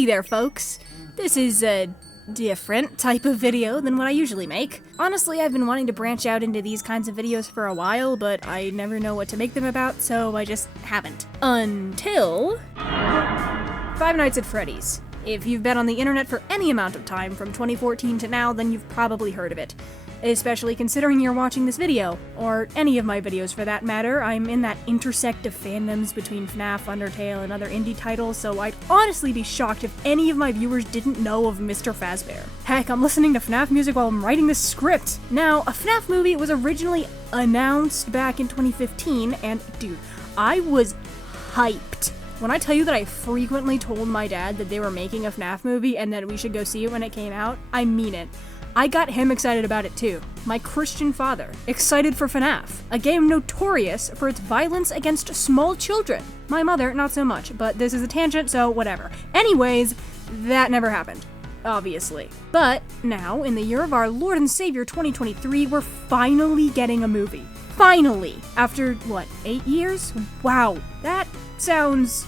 Howdy there, folks! This is a different type of video than what I usually make. Honestly, I've been wanting to branch out into these kinds of videos for a while, but I never know what to make them about, so I just haven't. Until Five Nights at Freddy's. If you've been on the internet for any amount of time from 2014 to now, then you've probably heard of it. Especially considering you're watching this video, or any of my videos for that matter. I'm in that intersect of fandoms between FNaF, Undertale, and other indie titles, so I'd honestly be shocked if any of my viewers didn't know of Mr. Fazbear. Heck, I'm listening to FNaF music while I'm writing this script. Now, a FNaF movie was originally announced back in 2015, and dude, I was hyped. When I tell you that I frequently told my dad that they were making a FNaF movie and that we should go see it when it came out, I mean it. I got him excited about it too. My Christian father, excited for FNaF, a game notorious for its violence against small children. My mother, not so much, but this is a tangent, so whatever. Anyways, that never happened, obviously. But now, in the year of our Lord and Savior 2023, we're finally getting a movie. Finally! After, what, 8 years? Wow, that sounds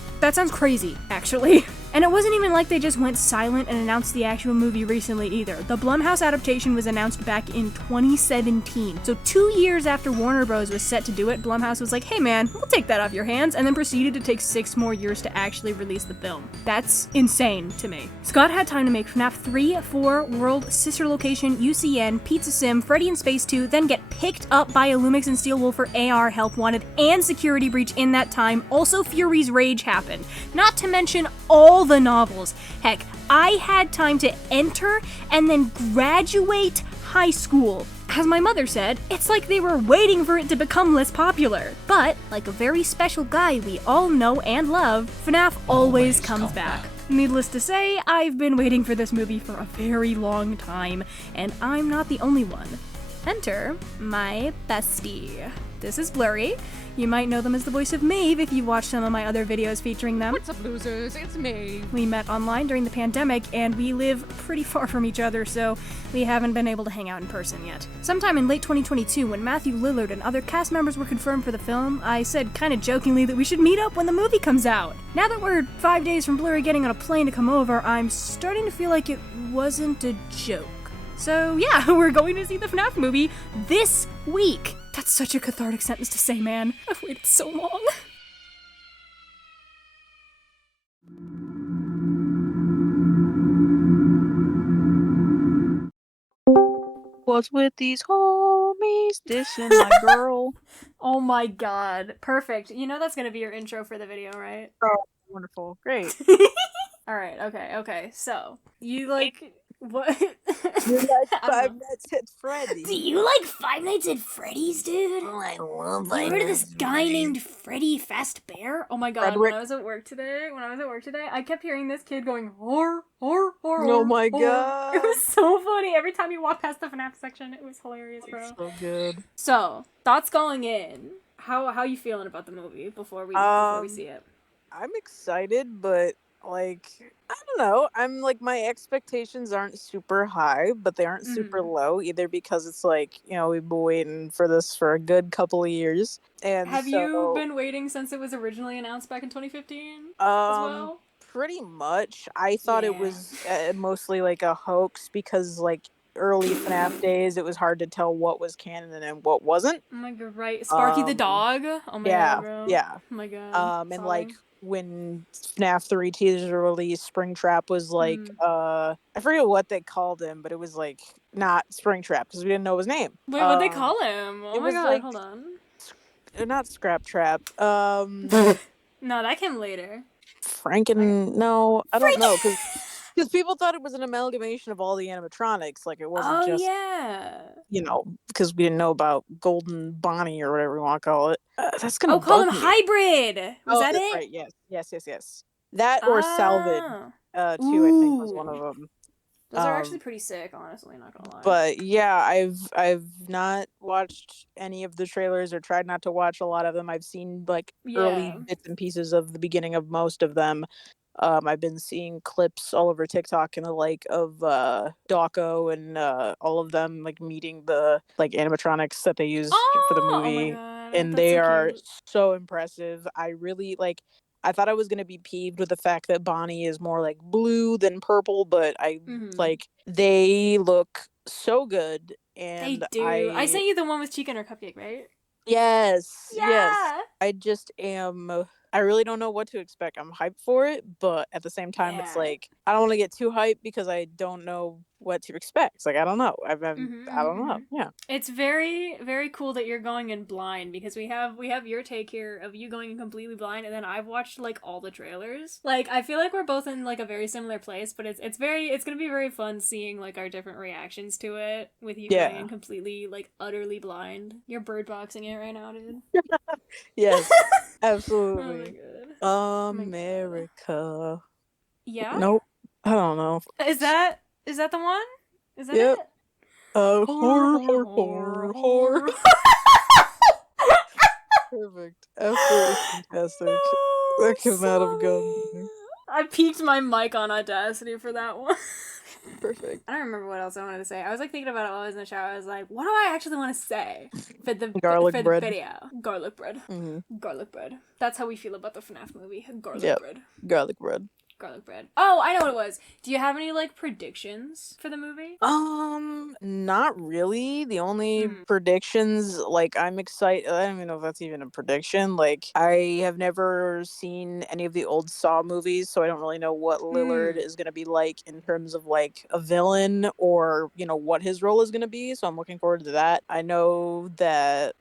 crazy, actually. And it wasn't even like they just went silent and announced the actual movie recently either. The Blumhouse adaptation was announced back in 2017. So 2 years after Warner Bros. Was set to do it, Blumhouse was like, hey man, we'll take that off your hands, and then proceeded to take 6 more years to actually release the film. That's insane to me. Scott had time to make FNaF 3, 4, World, Sister Location, UCN, Pizza Sim, Freddy in Space 2, then get picked up by Illumix and Steel Wolf for AR, Help Wanted, and Security Breach in that time. Also, Fury's Rage happened. Not to mention all the novels. Heck, I had time to enter and then graduate high school. As my mother said, it's like they were waiting for it to become less popular. But, like a very special guy we all know and love, FNaF always comes back. Needless to say, I've been waiting for this movie for a very long time, and I'm not the only one. Enter my bestie. This is Blurry. You might know them as the voice of Maeve if you've watched some of my other videos featuring them. What's up, losers? It's Maeve. We met online during the pandemic, and we live pretty far from each other, so we haven't been able to hang out in person yet. Sometime in late 2022, when Matthew Lillard and other cast members were confirmed for the film, I said kinda jokingly that we should meet up when the movie comes out. Now that we're 5 days from Blurry getting on a plane to come over, I'm starting to feel like it wasn't a joke. So yeah, we're going to see the FNaF movie this week. That's such a cathartic sentence to say, man. I've waited so long. What's with these homies dissing my girl? Oh my god. Perfect. You know that's gonna be your intro for the video, right? Oh, wonderful. Great. Alright, okay. So, you like... What? You like Five Nights at Freddy's? Do you like Five Nights at Freddy's, dude? Oh, I love You heard of this guy named Freddy Fazbear? Oh my god, Frederick. when I was at work today, I kept hearing this kid going, "Hor, hor, hor, Oh my hor." god. It was so funny. Every time you walk past the FNaF section, it was hilarious, bro. It's so good. So, thoughts going in. How you feeling about the movie before we see it? I'm excited, but like, I don't know. I'm like, my expectations aren't super high, but they aren't super low either, because it's like, you know, we've been waiting for this for a good couple of years. And Have you been waiting since it was originally announced back in 2015 as well? Pretty much. I thought it was mostly like a hoax, because like early FNaF days, it was hard to tell what was canon and what wasn't. Oh my god, right. Sparky the dog? Oh my god, bro. Yeah. Oh my god. And like, when FNaF 3 teasers were released, Springtrap was like, I forget what they called him, but it was like not Springtrap, because we didn't know his name. Wait, what'd they call him? Oh my god, like, hold on. Not Scraptrap. No, that came later. No, I don't know, because people thought it was an amalgamation of all the animatronics, like it wasn't just, you know, because we didn't know about Golden Bonnie or whatever you want to call it. That's gonna call him bug me. Hybrid! Was that it? Right, yes. That or Salvid, too, I think was one of them. Those are actually pretty sick, honestly, not gonna lie. But yeah, I've not watched any of the trailers, or tried not to watch a lot of them. I've seen like early bits and pieces of the beginning of most of them. I've been seeing clips all over TikTok and the like of Dawko and all of them like meeting the like animatronics that they used for the movie. Oh my god, and they are so impressive. I really like I thought I was gonna be peeved with the fact that Bonnie is more like blue than purple, but like they look so good, They and do. I sent you the one with chicken or cupcake, right? yes, yes. Yeah. I just am. I really don't know what to expect. I'm hyped for it, but at the same time, it's Yeah. like I don't want to get too hyped because I don't know what to expect. It's like I don't know. I don't know. Yeah. It's very, very cool that you're going in blind because we have your take here of you going in completely blind, and then I've watched like all the trailers. Like I feel like we're both in like a very similar place, but it's gonna be very fun seeing like our different reactions to it with you going in completely like utterly blind. You're bird boxing it right now, dude. Yes. Oh my Absolutely. god. Oh my god. America. Yeah? Nope. I don't know. Is that the one? Is that Yep. it? Horror, horror, horror, horror. Perfect. Absolutely fantastic. No, That I'm could not have gone sorry. better. I peaked my mic on Audacity for that one. Perfect. I don't remember what else I wanted to say. I was like thinking about it while I was in the shower. I was like, what do I actually want to say for the Garlic for the bread. video? Garlic bread. Garlic bread. That's how we feel about the FNaF movie. Garlic bread. Garlic bread. Garlic bread. Oh, I know what it was. Do you have any like predictions for the movie? Not really. The only predictions, like, I'm excited. I don't even know if that's even a prediction. Like, I have never seen any of the old Saw movies, so I don't really know what Lillard is going to be like in terms of like a villain or, what his role is going to be. So I'm looking forward to that. I know that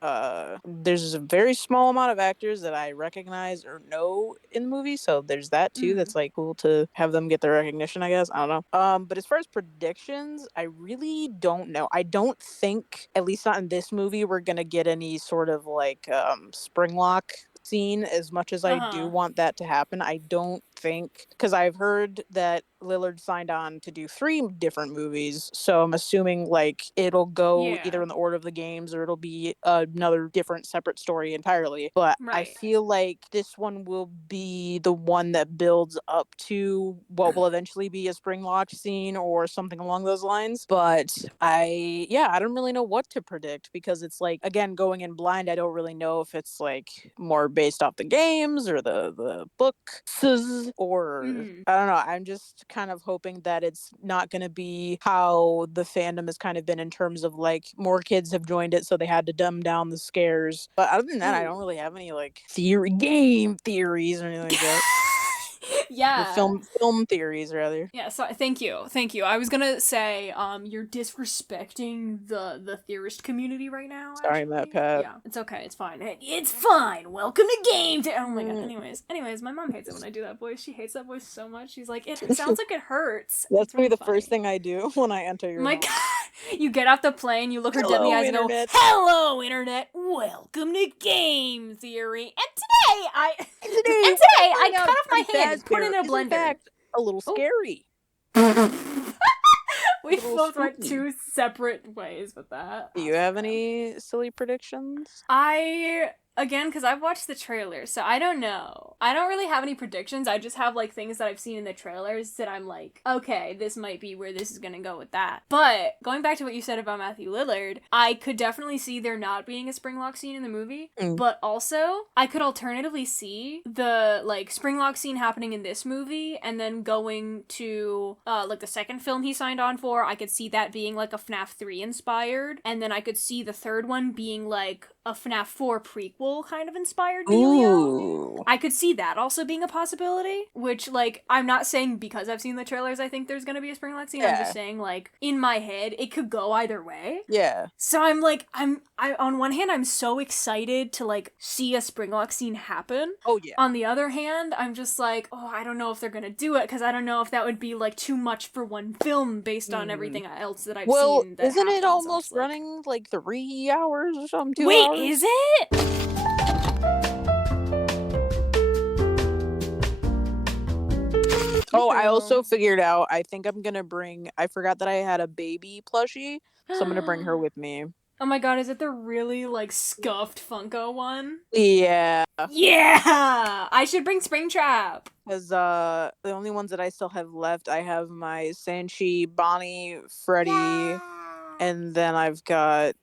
there's a very small amount of actors that I recognize or know in the movie, so there's that too. That's like cool to have them get their recognition, I guess. I don't know. But as far as predictions, I really don't know. I don't think, at least not in this movie, we're gonna get any sort of like Springlock scene. As much as I do want that to happen, I don't think, because I've heard that Lillard signed on to do 3 different movies, so I'm assuming like it'll go either in the order of the games or it'll be another different separate story entirely. But I feel like this one will be the one that builds up to what will eventually be a Springlock scene or something along those lines. But I don't really know what to predict, because it's like, again, going in blind, I don't really know if it's like more based off the games or the books, or I don't know. I'm just kind of hoping that it's not going to be how the fandom has kind of been in terms of like more kids have joined it, so they had to dumb down the scares. But other than that, I don't really have any like game theories or anything like that. Yeah. Film theories, rather. Yeah, so thank you. I was gonna say, you're disrespecting the theorist community right now, Sorry, actually. Matt Pat. Yeah, it's okay, it's fine. It's fine. Welcome to game day. Oh my god. Anyways, my mom hates it when I do that voice. She hates that voice so much. She's like, it sounds like it hurts. That's really the funny. first thing I do when I enter your My home. god. You get off the plane, you look her dead in the eyes and go, hello, internet. Welcome to game theory. And today I cut off my hand and put it in a blender. In fact, a little scary. We both went 2 separate ways with that. Do you have any silly predictions? Again, because I've watched the trailers, so I don't know. I don't really have any predictions. I just have, like, things that I've seen in the trailers that I'm like, okay, this might be where this is gonna go with that. But, going back to what you said about Matthew Lillard, I could definitely see there not being a Springlock scene in the movie, but also, I could alternatively see the, like, Springlock scene happening in this movie, and then going to, like, the second film he signed on for. I could see that being, like, a FNaF 3 inspired, and then I could see the third one being, like, a FNaF 4 prequel kind of inspired dealio. I could see that also being a possibility, which, like, I'm not saying because I've seen the trailers I think there's gonna be a Springlock scene. I'm just saying, like, in my head, it could go either way. Yeah. So I'm like, I on one hand, I'm so excited to, like, see a Springlock scene happen. Oh, yeah. On the other hand, I'm just like, oh, I don't know if they're gonna do it, because I don't know if that would be, like, too much for one film based on everything else that I've seen. Well, that isn't it happens. almost running, like, 3 hours or something? 2 Wait, hours? is it? Oh, I also figured out, I think I'm gonna bring, I forgot that I had a baby plushie, so I'm gonna bring her with me. Oh my god, is it the really, like, scuffed Funko one? Yeah. Yeah! I should bring Springtrap! Because the only ones that I still have left, I have my Sanchi, Bonnie, Freddy, and then I've got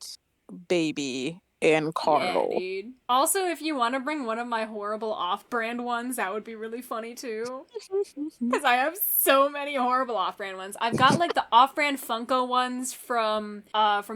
Baby. and Yeah, Carl. dude. Also, if you want to bring one of my horrible off-brand ones, that would be really funny too. Because I have so many horrible off-brand ones. I've got like the off-brand Funko ones from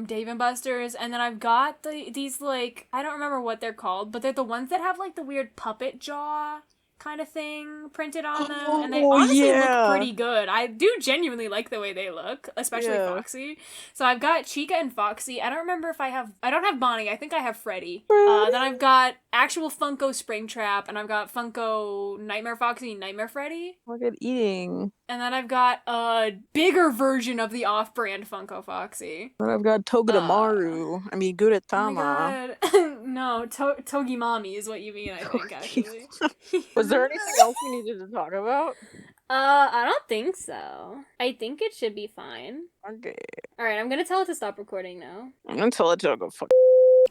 Dave and Buster's, and then I've got these like, I don't remember what they're called, but they're the ones that have like the weird puppet jaw kind of thing printed on them, and they honestly look pretty good. I do genuinely like the way they look, especially Foxy. So I've got Chica and Foxy. I don't remember if I don't have Bonnie. I think I have Freddy. Then I've got actual Funko Springtrap, and I've got Funko Nightmare Foxy and Nightmare Freddy. Look at eating. And then I've got a bigger version of the off-brand Funko Foxy. Then I've got Togedemaru. I mean, Gudetama. Oh my god. No, Togimami is what you mean, I think, actually. Was there anything else we needed to talk about? I don't think so. I think it should be fine. Okay. Alright, I'm gonna tell it to stop recording now. I'm gonna tell it to go fuck.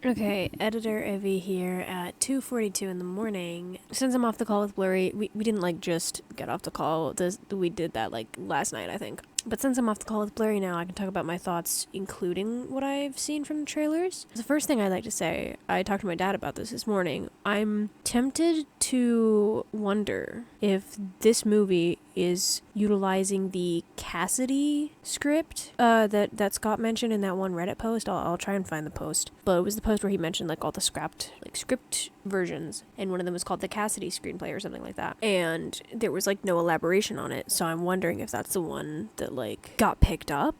Okay, editor Evie here at 2:42 in the morning. Since I'm off the call with Blurry, we didn't like just get off the call. We did that like last night, I think. But since I'm off the call with Blurry now, I can talk about my thoughts, including what I've seen from the trailers. The first thing I'd like to say, I talked to my dad about this morning. I'm tempted to wonder if this movie is utilizing the Cassidy script that Scott mentioned in that one Reddit post. I'll try and find the post. But it was the post where he mentioned like all the scrapped like script versions, and one of them was called the Cassidy screenplay or something like that. And there was like no elaboration on it, so I'm wondering if that's the one that like got picked up.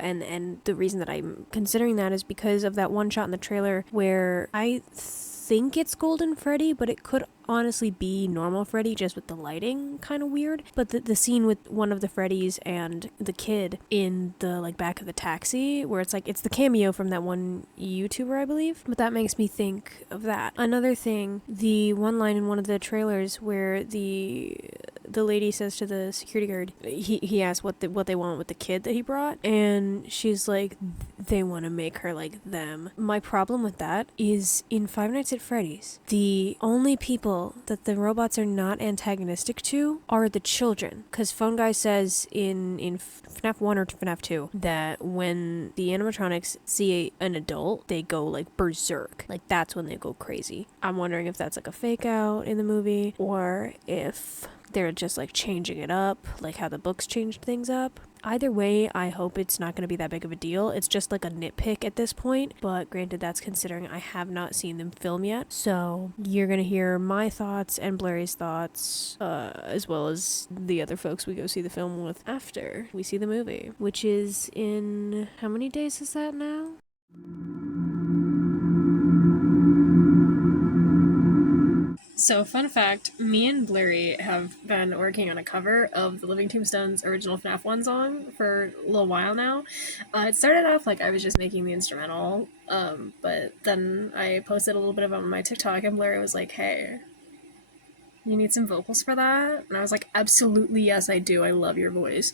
And the reason that I'm considering that is because of that one shot in the trailer where I think it's Golden Freddy, but it could honestly be normal Freddy, just with the lighting kind of weird. But the scene with one of the Freddys and the kid in the like back of the taxi, where it's like it's the cameo from that one YouTuber, I believe. But that makes me think of that. Another thing, the one line in one of the trailers where the lady says to the security guard, he asks what they want with the kid that he brought, and she's like, they want to make her like them. My problem with that is in Five Nights at Freddy's, the only people that the robots are not antagonistic to are the children. Because Phone Guy says in FNaF 1 or FNaF 2 that when the animatronics see an adult, they go like berserk. Like that's when they go crazy. I'm wondering if that's like a fake out in the movie, or if they're just like changing it up, like how the books changed things up. Either way, I hope it's not going to be that big of a deal. It's just like a nitpick at this point, but granted, that's considering I have not seen them film yet. So you're going to hear my thoughts and Blurry's thoughts, as well as the other folks we go see the film with after we see the movie, which is in, how many days is that now? So, fun fact, me and Blurry have been working on a cover of the Living Tombstone's original FNaF 1 song for a little while now. It started off like I was just making the instrumental, but then I posted a little bit of it on my TikTok, and Blurry was like, hey, you need some vocals for that? And I was like, absolutely, yes, I do. I love your voice.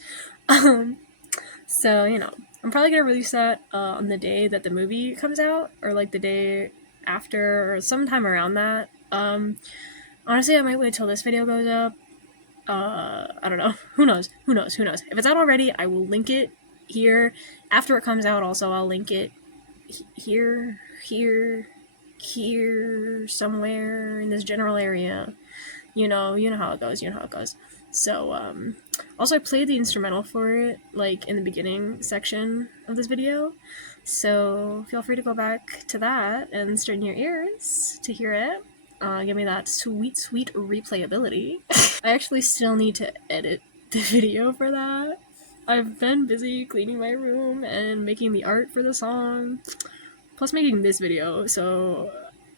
So, you know, I'm probably going to release that on the day that the movie comes out, or like the day after, or sometime around that. Honestly, I might wait till this video goes up. I don't know. Who knows? If it's out already, I will link it here. After it comes out, also, I'll link it here, somewhere in this general area. You know how it goes. So, also I played the instrumental for it, like, in the beginning section of this video. So, feel free to go back to that and strain your ears to hear it. Give me that sweet replayability. I actually still need to edit the video for that. I've been busy cleaning my room and making the art for the song, plus making this video, so,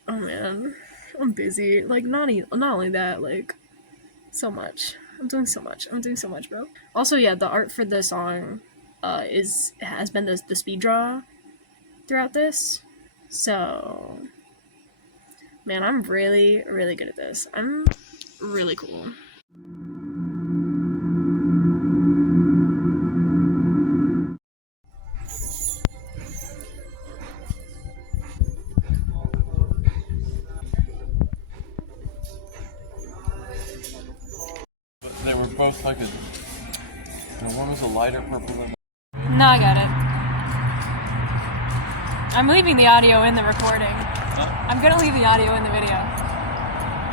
oh man, I'm busy. Like, not only that, like, so much. I'm doing so much, bro. Also, yeah, the art for the song, has been the speed draw throughout this, so... Man, I'm really, really good at this. I'm really cool. They were both like one was a lighter purple than No, I got it. I'm leaving the audio in the recording. I'm gonna leave the audio in the video.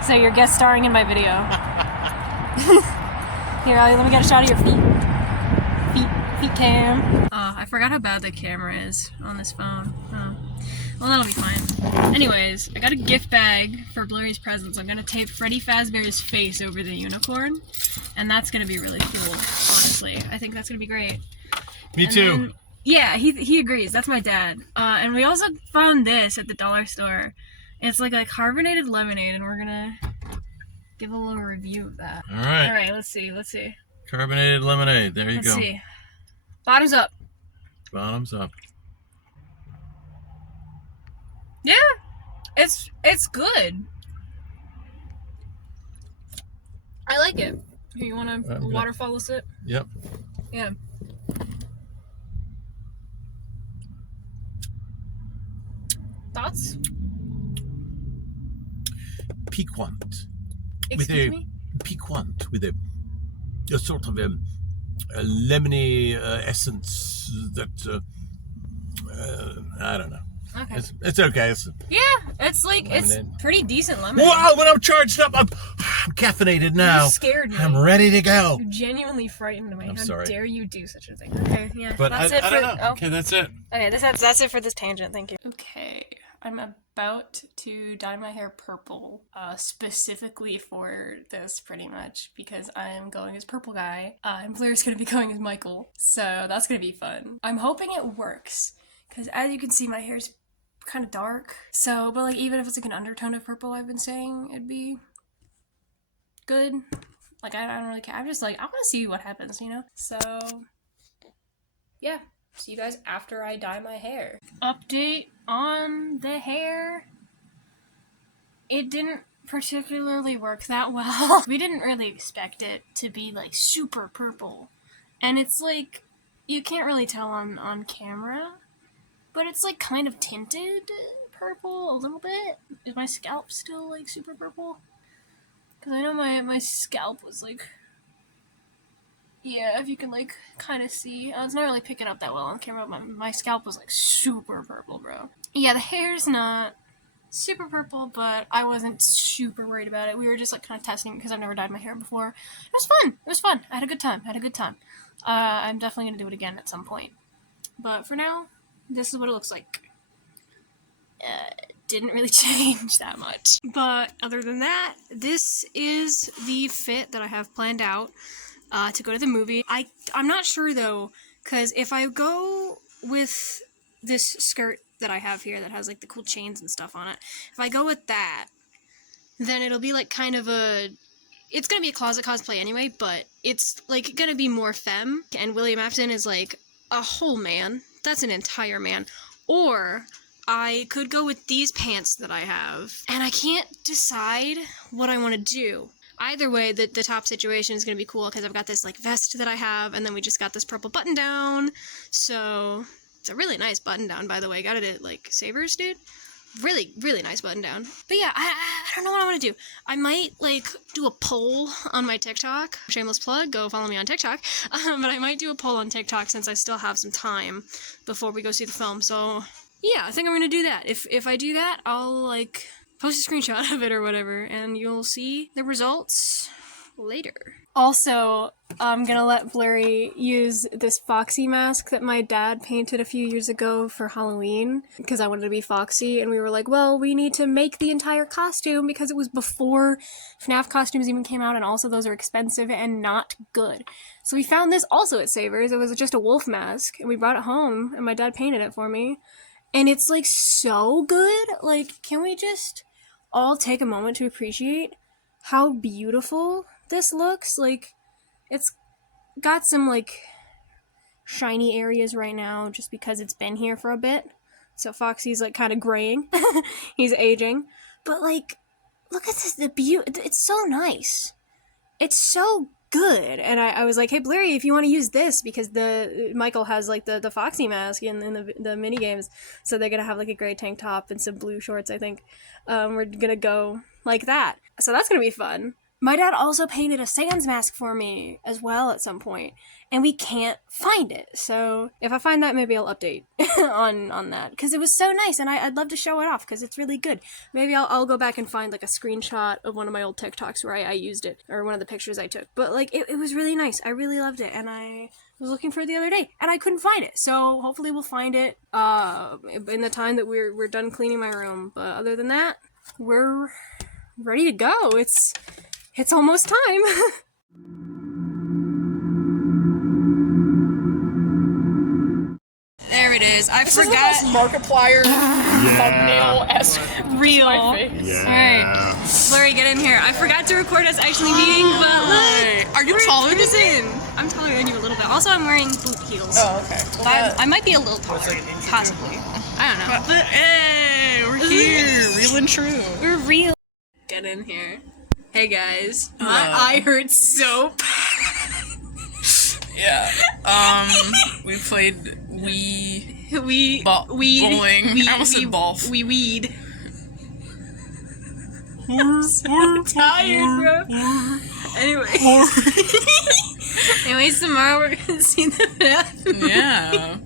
So you're guest starring in my video. Here, Ollie, let me get a shot of your feet. Feet cam. I forgot how bad the camera is on this phone. Oh. Well, that'll be fine. Anyways, I got a gift bag for Blurry's presents. I'm gonna tape Freddy Fazbear's face over the unicorn, and that's gonna be really cool, honestly. I think that's gonna be great. Me too. Then, yeah, he agrees. That's my dad. And we also found this at the dollar store. It's like a carbonated lemonade, and we're gonna give a little review of that. All right. All right, let's see. Carbonated lemonade. There you go. Let's see. Bottoms up. Bottoms up. Yeah, it's good. I like it. Here, you want a waterfall sip? Yep. Yeah. Thoughts? Piquant. Excuse me? Piquant with a sort of a lemony essence that I don't know. Okay. It's okay. It's like lemonade. It's pretty decent lemonade. Wow! When I'm charged up, I'm caffeinated now. You scared me. I'm ready to go. You genuinely frightened me. I'm How sorry. dare you do such a thing? Okay, yeah. But that's I it for. don't know. Oh. Okay, that's it. Okay, that's it for this tangent. Thank you. Okay, I'm about to dye my hair purple, specifically for this, pretty much, because I am going as Purple Guy, and Blair's gonna be going as Michael, so that's gonna be fun. I'm hoping it works, because as you can see, my hair's kind of dark, so, but like, even if it's like an undertone of purple, I've been saying, it'd be good. Like, I don't really care. I'm just like, I want to see what happens, you know? So, yeah. See you guys after I dye my hair. Update on the hair. It didn't particularly work that well. We didn't really expect it to be like super purple. And it's like, you can't really tell on camera, but it's like kind of tinted purple a little bit. Is my scalp still like super purple? Because I know my scalp was like, yeah, if you can like kind of see. It's not really picking up that well on camera, but my scalp was like super purple, bro. Yeah, the hair's not super purple, but I wasn't super worried about it. We were just like kind of testing because I've never dyed my hair before. It was fun. It was fun. I had a good time. I'm definitely going to do it again at some point. But for now, this is what it looks like. Didn't really change that much. But other than that, this is the fit that I have planned out to go to the movie. I'm not sure though, because if I go with this skirt that I have here that has like the cool chains and stuff on it, if I go with that, then it'll be like kind of it's gonna be a closet cosplay anyway, but it's like gonna be more femme, and William Afton is like a whole man. That's an entire man. Or I could go with these pants that I have, and I can't decide what I want to do. Either way, the top situation is going to be cool because I've got this like vest that I have, and then we just got this purple button down. So it's a really nice button down, by the way. Got it at like Savers, dude. Really, really nice button down. But yeah, I don't know what I want to do. I might like do a poll on my TikTok. Shameless plug, go follow me on TikTok. But I might do a poll on TikTok since I still have some time before we go see the film. So yeah, I think I'm gonna do that. If I do that, I'll like post a screenshot of it or whatever, and you'll see the results later. Also, I'm gonna let Blurry use this Foxy mask that my dad painted a few years ago for Halloween, because I wanted to be Foxy, and we were like, well, we need to make the entire costume, because it was before FNaF costumes even came out, and also those are expensive and not good. So we found this also at Savers. It was just a wolf mask, and we brought it home, and my dad painted it for me. And it's like so good. Like, can we just all take a moment to appreciate how beautiful this looks? Like, it's got some like shiny areas right now just because it's been here for a bit. So Foxy's like kind of graying. He's aging. But like, look at this, the beauty. It's so nice. It's so good. And I was like, hey Blurry, if you want to use this, because Michael has like the Foxy mask in the mini games, so they're gonna have like a gray tank top and some blue shorts, I think. We're gonna go like that, so that's gonna be fun. My dad also painted a Sans mask for me as well at some point, and we can't find it. So if I find that, maybe I'll update on that, because it was so nice, and I'd love to show it off because it's really good. Maybe I'll go back and find like a screenshot of one of my old TikToks where I used it, or one of the pictures I took. But like it was really nice. I really loved it, and I was looking for it the other day, and I couldn't find it. So hopefully we'll find it in the time that we're done cleaning my room. But other than that, we're ready to go. It's almost time. There it is. I forgot. Markiplier thumbnail-esque. Real. Yeah. Alright. Blurry, get in here. I forgot to record us actually meeting, but look. Are you taller than me? I'm taller than you a little bit. Also, I'm wearing boot heels. Oh, okay. Well, I might be a little taller. Possibly. I don't know. but hey, we're here, real and true. We're real. Get in here. Hey guys. My eye hurts so. Yeah. We played bowling. I almost said golf. We weed. I'm so tired, bro. Anyways, tomorrow we're gonna see the FNaF movie. Yeah.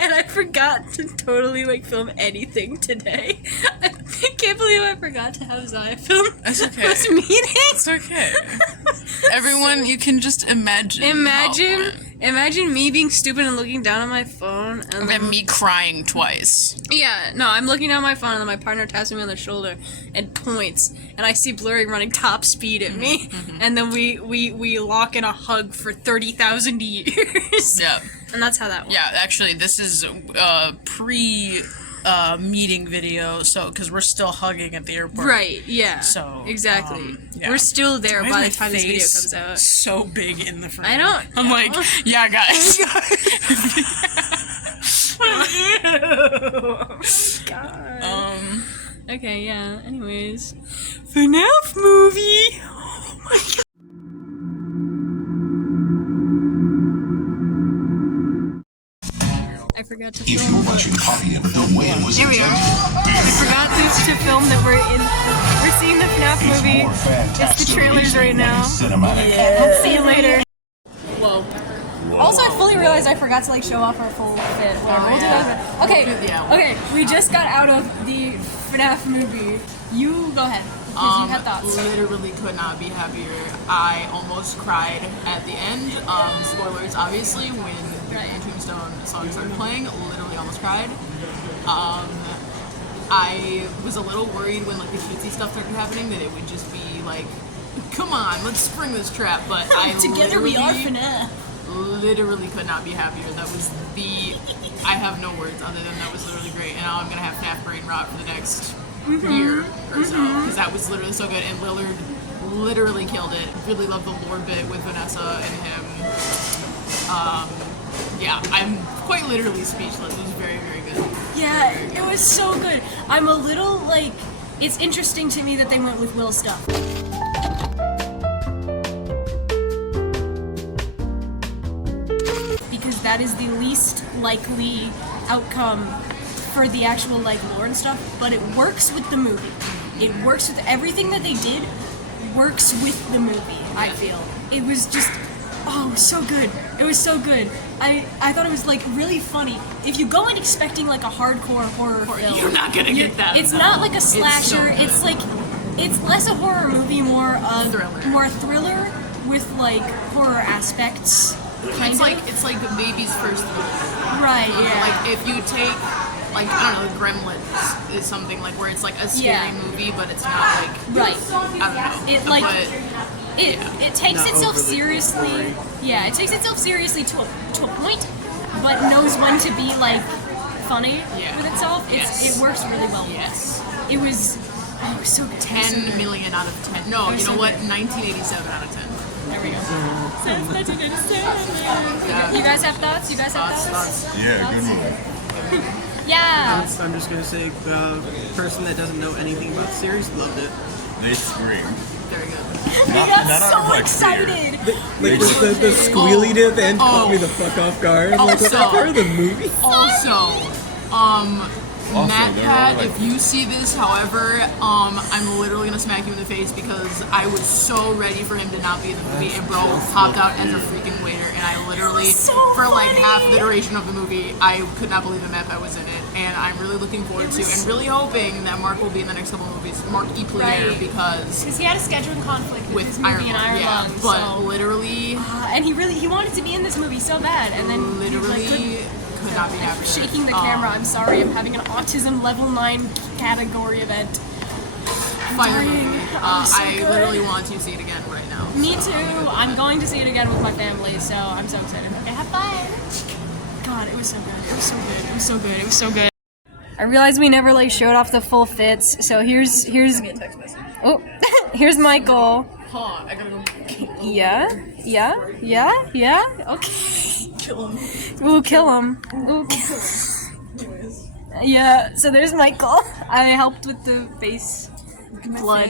And I forgot to totally like film anything today. I can't believe I forgot to have Zaya film That's okay. this meeting. It's okay. Everyone, you can just imagine. Imagine me being stupid and looking down on my phone and And me crying twice. yeah, no, I'm looking down my phone and then my partner taps me on the shoulder and points, and I see Blurry running top speed at me, and then we lock in a hug for 30,000 years. Yeah. And that's how that went. Yeah, actually, this is pre-meeting video, so, because we're still hugging at the airport. Right, yeah. So, exactly. yeah. We're still there Why by is the my time this video face comes out. so big in the frame. I don't I'm know. like, yeah, guys. God. Okay, yeah. Anyways. FNaF movie! Oh my god. I forgot to film. Here we are. I forgot to film that we're seeing the FNaF movie. It's the trailers right now. I'll see you later. Whoa. Also, I fully realized I forgot to like show off our full fit. Whatever. We'll do that. Okay, we just got out of the FNaF movie. You go ahead. Because you had thoughts. Literally could not be happier. I almost cried at the end. Spoilers, obviously, when the Living Tombstone song started playing, literally almost cried. I was a little worried when like the cutesy stuff started happening that it would just be like, come on, let's spring this trap. But I Together we are FNaF. literally could not be happier. That was I have no words other than that was literally great. And now I'm gonna have FNaF brain rot for the next year or so, because that was literally so good. And Lillard literally killed it. Really love the lore bit with Vanessa and him. Yeah, I'm quite literally speechless. It was very, very good. Yeah, it was so good. I'm a little like, it's interesting to me that they went with Will stuff. Because that is the least likely outcome for the actual like lore and stuff, but it works with the movie. It works with everything that they did, works with the movie, I feel. It was just, oh, so good. It was so good. I thought it was like really funny. If you go in expecting like a hardcore horror film, You're not gonna get that. it's not like a slasher. It's like, it's less a horror movie, more a thriller with like horror aspects. It's like the baby's first movie. Right, yeah. Like if you take, like, I don't know, Gremlins is something like where it's like a scary movie, but it's not like, Right. I don't know. It like but, it takes itself seriously. Yeah, it takes itself seriously to a point, but knows when to be like funny with itself. It works really well. Yes. It was so good. 10 million out of 10. No, you know what? 1987 out of 10. There we go. Since 1987. You guys have thoughts? Thoughts? Yeah, good movie. Yeah. I'm just gonna say, person that doesn't know anything about the series loved it. They scream. Very good. We got so excited. Like the squealing at the end caught me the fuck off guard. I'm like, was that part of the movie? Also, Also, Matt they're Pat, all, like- if you see this, however, I'm literally gonna smack you in the face because I was so ready for him to not be in the movie, and bro popped out as a freaking waiter, and I literally, for like half the duration of the movie, I could not believe that Matt Pat was in it, and I'm really looking forward to, and really hoping that Mark will be in the next couple movies, Mark E. Plier, Right. because he had a scheduling conflict with his movie Iron in Lung, Iron yeah, Lung, but so. literally, And he wanted to be in this movie so bad, and then literally could not be happier. shaking the camera. I'm sorry, I'm having an autism level 9 category event. Finally, so I good. literally want to see it again right now. Me too. I'm going to see it again with my family, so I'm so excited. Okay, have fun. God, it was so good. It was so good. It was so good. It was so good. I realized we never like showed off the full fits, so here's oh here's Michael. Huh, I gotta go. Yeah. Okay. Kill him. Ooh, kill him. Yeah. So there's Michael. I helped with the face blood.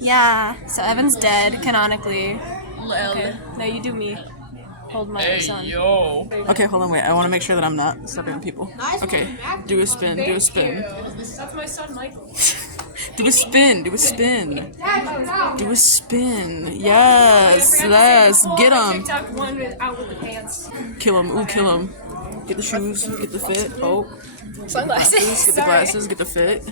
Yeah. So Evan's dead canonically. Okay. No, you do me. Hold my son. Okay, hold on, wait. I want to make sure that I'm not stepping on people. Okay, do a spin, do a spin. That's my son, Michael. Do a spin, do a spin. Do a spin. Yes, yes. Get him. TikTok one with out with the pants. Kill him, ooh, kill him. Get the shoes, get the fit. Oh, Sunglasses. get the glasses, get the fit.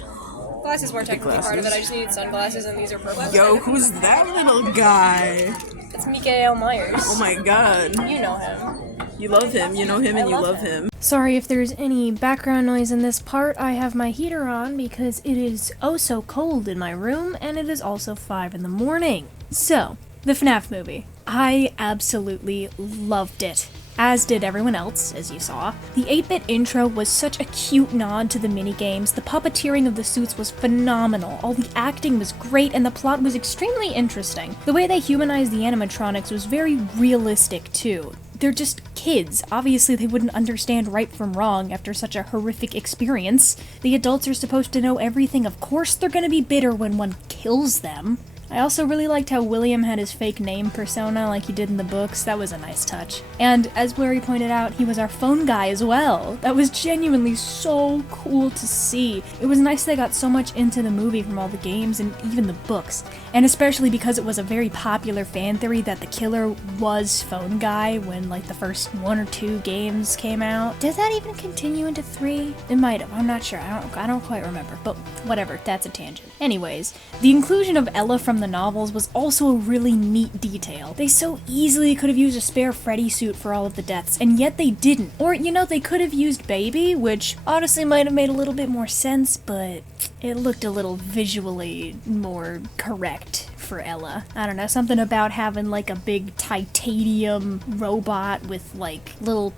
Glasses weren't technically part of it. I just needed sunglasses, and these are purple. Yo, who's that little guy? It's Mikael Myers. Oh my god. You know him. You love him, you know him, and you love him. Sorry if there's any background noise in this part. I have my heater on because it is oh so cold in my room, and it is also 5 in the morning. So, the FNaF movie. I absolutely loved it. As did everyone else, as you saw. The 8-bit intro was such a cute nod to the minigames, the puppeteering of the suits was phenomenal, all the acting was great, and the plot was extremely interesting. The way they humanized the animatronics was very realistic too. They're just kids. Obviously they wouldn't understand right from wrong after such a horrific experience. The adults are supposed to know everything. Of course they're gonna be bitter when one kills them. I also really liked how William had his fake name persona like he did in the books. That was a nice touch. And as Blurry pointed out, he was our phone guy as well. That was genuinely so cool to see. It was nice they got so much into the movie from all the games and even the books. And especially because it was a very popular fan theory that the killer was phone guy when like the first 1 or 2 games came out. Did that even continue into 3? It might have. I'm not sure. I don't quite remember. But whatever. That's a tangent. Anyways, the inclusion of Ella from the novels was also a really neat detail. They so easily could have used a spare Freddy suit for all of the deaths, and yet they didn't. Or, you know, they could have used Baby, which honestly might have made a little bit more sense, but it looked a little visually more correct for Ella. I don't know, something about having like a big titanium robot with like little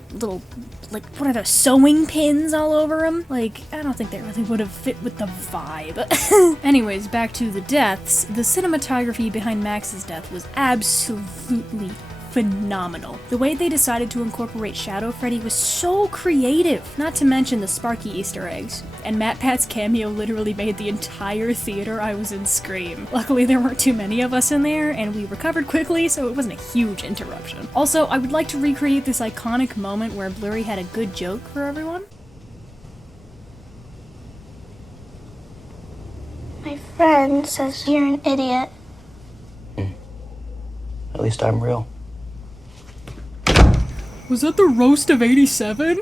like, what are those, sewing pins all over him? Like, I don't think that really would have fit with the vibe. Anyways, back to the deaths. The cinematography behind Max's death was absolutely phenomenal. The way they decided to incorporate Shadow Freddy was so creative, not to mention the Sparky Easter eggs. And Matt Pat's cameo literally made the entire theater I was in scream. Luckily there weren't too many of us in there, and we recovered quickly, so it wasn't a huge interruption. Also, I would like to recreate this iconic moment where Blurry had a good joke for everyone. My friend says you're an idiot. At least I'm real. Was that the roast of 87?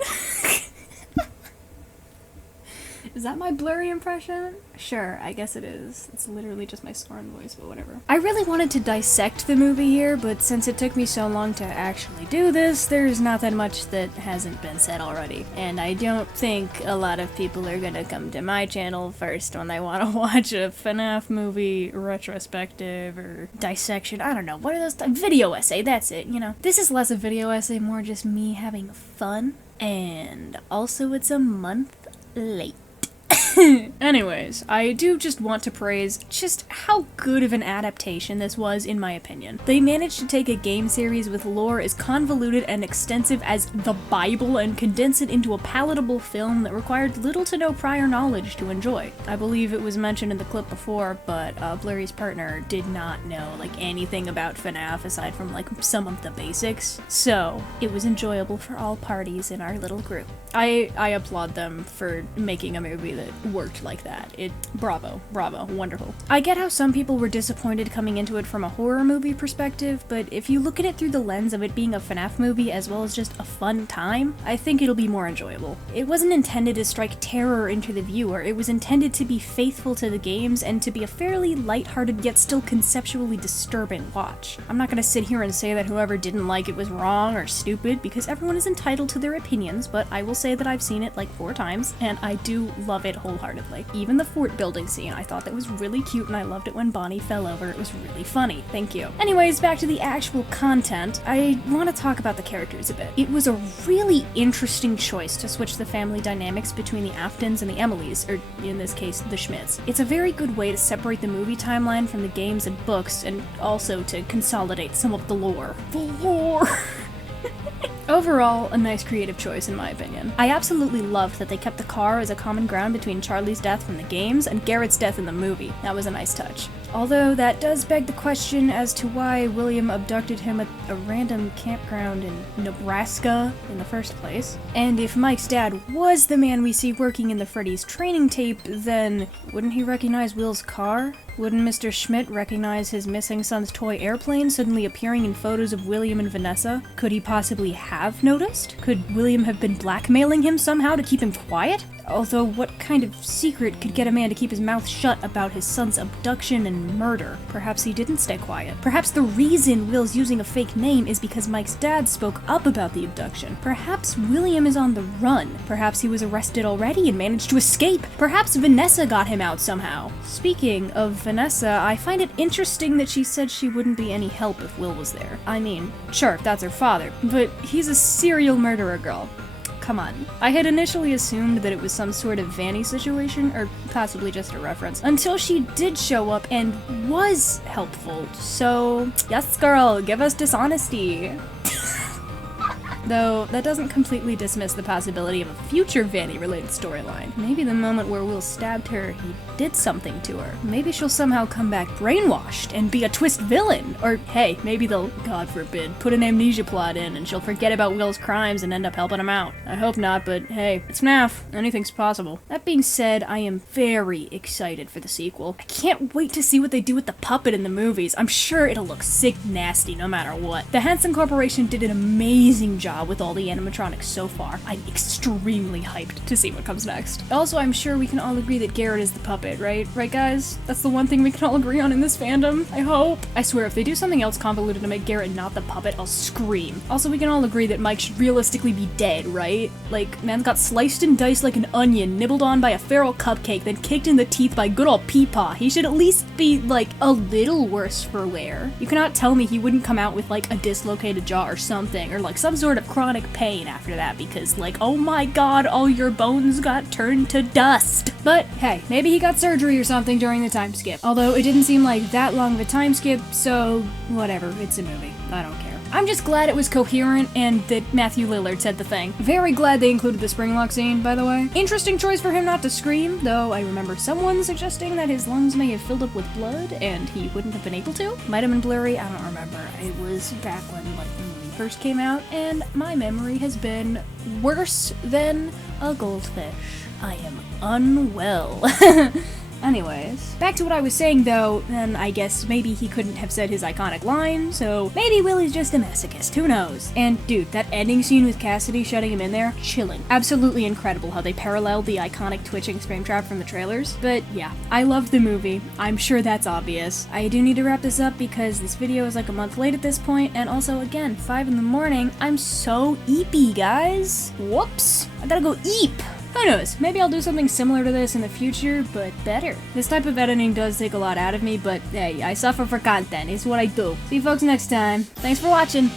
Is that my Blurry impression? Sure, I guess it is. It's literally just my Soren voice, but whatever. I really wanted to dissect the movie here, but since it took me so long to actually do this, there's not that much that hasn't been said already. And I don't think a lot of people are gonna come to my channel first when they want to watch a FNaF movie retrospective or dissection. I don't know, what are those? Video essay, that's it, you know. This is less a video essay, more just me having fun. And also it's a month late. Anyways, I do just want to praise just how good of an adaptation this was, in my opinion. They managed to take a game series with lore as convoluted and extensive as the Bible and condense it into a palatable film that required little to no prior knowledge to enjoy. I believe it was mentioned in the clip before, but Blurry's partner did not know like anything about FNaF aside from like some of the basics, so it was enjoyable for all parties in our little group. I applaud them for making a movie that worked like that. Bravo, wonderful. I get how some people were disappointed coming into it from a horror movie perspective, but if you look at it through the lens of it being a FNaF movie as well as just a fun time, I think it'll be more enjoyable. It wasn't intended to strike terror into the viewer, it was intended to be faithful to the games and to be a fairly lighthearted yet still conceptually disturbing watch. I'm not gonna sit here and say that whoever didn't like it was wrong or stupid, because everyone is entitled to their opinions, but I will say that I've seen it like 4 times, and I do love it wholeheartedly. Even the fort building scene, I thought that was really cute, and I loved it when Bonnie fell over. It was really funny. Thank you. Anyways, back to the actual content. I want to talk about the characters a bit. It was a really interesting choice to switch the family dynamics between the Aftons and the Emilys, or in this case, the Schmidts. It's a very good way to separate the movie timeline from the games and books, and also to consolidate some of the lore. The lore! Overall, a nice creative choice in my opinion. I absolutely loved that they kept the car as a common ground between Charlie's death from the games and Garrett's death in the movie. That was a nice touch. Although that does beg the question as to why William abducted him at a random campground in Nebraska in the first place. And if Mike's dad was the man we see working in the Freddy's training tape, then wouldn't he recognize Will's car? Wouldn't Mr. Schmidt recognize his missing son's toy airplane suddenly appearing in photos of William and Vanessa? Could he possibly have noticed? Could William have been blackmailing him somehow to keep him quiet? Although, what kind of secret could get a man to keep his mouth shut about his son's abduction and murder? Perhaps he didn't stay quiet. Perhaps the reason Will's using a fake name is because Mike's dad spoke up about the abduction. Perhaps William is on the run. Perhaps he was arrested already and managed to escape. Perhaps Vanessa got him out somehow. Speaking of Vanessa, I find it interesting that she said she wouldn't be any help if Will was there. I mean, sure, that's her father, but he's a serial murderer, girl. Come on. I had initially assumed that it was some sort of Vanny situation, or possibly just a reference, until she did show up and was helpful. So, yes girl, give us dishonesty. Though, that doesn't completely dismiss the possibility of a future Vanny-related storyline. Maybe the moment where Will stabbed her, he did something to her. Maybe she'll somehow come back brainwashed and be a twist villain. Or, hey, maybe they'll, God forbid, put an amnesia plot in and she'll forget about Will's crimes and end up helping him out. I hope not, but hey, it's FNaF. Anything's possible. That being said, I am very excited for the sequel. I can't wait to see what they do with the puppet in the movies. I'm sure it'll look sick nasty no matter what. The Hanson Corporation did an amazing job with all the animatronics so far. I'm extremely hyped to see what comes next. Also, I'm sure we can all agree that Garrett is the puppet, right? Right, guys? That's the one thing we can all agree on in this fandom. I hope. I swear, if they do something else convoluted to make Garrett not the puppet, I'll scream. Also, we can all agree that Mike should realistically be dead, right? Like, man got sliced and diced like an onion, nibbled on by a feral cupcake, then kicked in the teeth by good old Peepaw. He should at least be, like, a little worse for wear. You cannot tell me he wouldn't come out with, like, a dislocated jaw or something, or, like, some sort of chronic pain after that, because, like, oh my god, all your bones got turned to dust. But, hey, maybe he got surgery or something during the time skip. Although, it didn't seem like that long of a time skip, so whatever, it's a movie. I don't care. I'm just glad it was coherent and that Matthew Lillard said the thing. Very glad they included the Springlock scene, by the way. Interesting choice for him not to scream, though I remember someone suggesting that his lungs may have filled up with blood and he wouldn't have been able to. Might have been blurry, I don't remember. It was back when, like, the movie first came out, and my memory has been worse than a goldfish. I am unwell. Anyways, back to what I was saying though, then I guess maybe he couldn't have said his iconic line, so maybe Willie's just a masochist, who knows? And dude, that ending scene with Cassidy shutting him in there, chilling. Absolutely incredible how they paralleled the iconic twitching Springtrap from the trailers. But yeah, I loved the movie. I'm sure that's obvious. I do need to wrap this up because this video is like a month late at this point, and also again, 5 in the morning, I'm so eepy, guys. Whoops, I gotta go eep. Who knows, maybe I'll do something similar to this in the future, but better. This type of editing does take a lot out of me, but hey, I suffer for content, it's what I do. See you folks next time. Thanks for watching.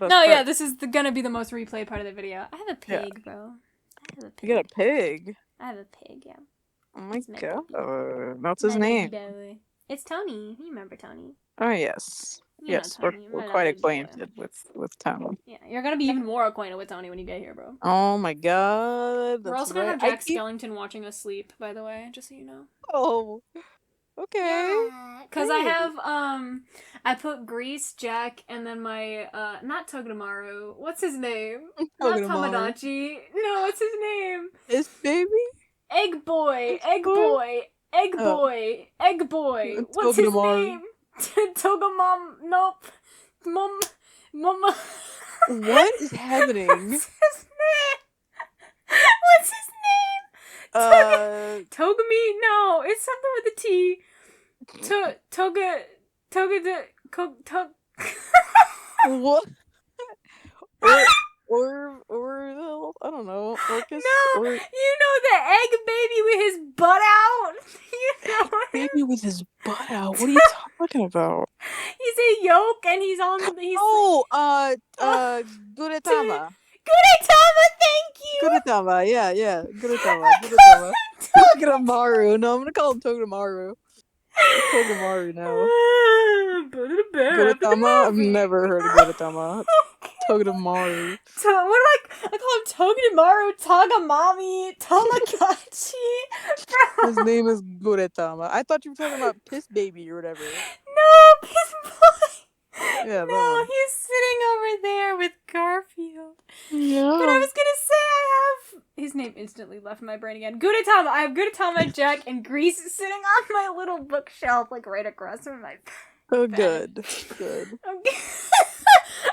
No, yeah, this is gonna be the most replayed part of the video. I have a pig, bro. I have a pig. You got a pig? I have a pig, yeah. Oh my god. What's his name? It's Tony. You remember Tony? Oh, yes. You know Yes, Tony. we're quite acquainted with Tony. Yeah, you're gonna be even more acquainted with Tony when you get here, bro. Oh my god. We're also gonna have Jack Skellington watching us sleep, by the way, just so you know. Oh. Okay. Cause I have I put Grease, Jack, and then my not Togedemaru. What's his name? Not Togedemaru. Tamagotchi. No, what's his name? This baby? Egg boy, egg boy, egg boy, egg boy. What's his name? Togemom. Nope. Mom. What is happening? What's his name? What's his name? Togami? No, it's something with a T. What? Or I don't know. Orcus? No, you know the egg baby with his butt out. You know baby with his butt out. What are you talking about? He's a yolk and he's on. Gudetama. Gudetama, thank you. Gudetama, yeah. Gudetama. Togedemaru. No, I'm gonna call him Togedemaru. Togedemaru now. Gudetama? I've never heard of Gudetama. Togedemaru. What do I call him? Togedemaru, Tagamami, Tamagotchi. His name is Gudetama. I thought you were talking about Piss Baby or whatever. No, Piss Boy. Yeah, no, he's sitting over there with Garfield. Yeah. But I was gonna say I have his name instantly left my brain again. Gudetama. I have Gudetama, Jack, and Grease sitting on my little bookshelf, like right across from my Oh, bed. good.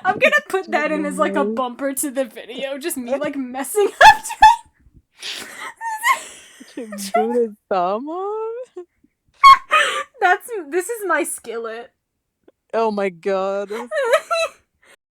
I'm gonna put that in as like a bumper to the video, just me like messing up. Gudetama? This is my skillet. Oh my god.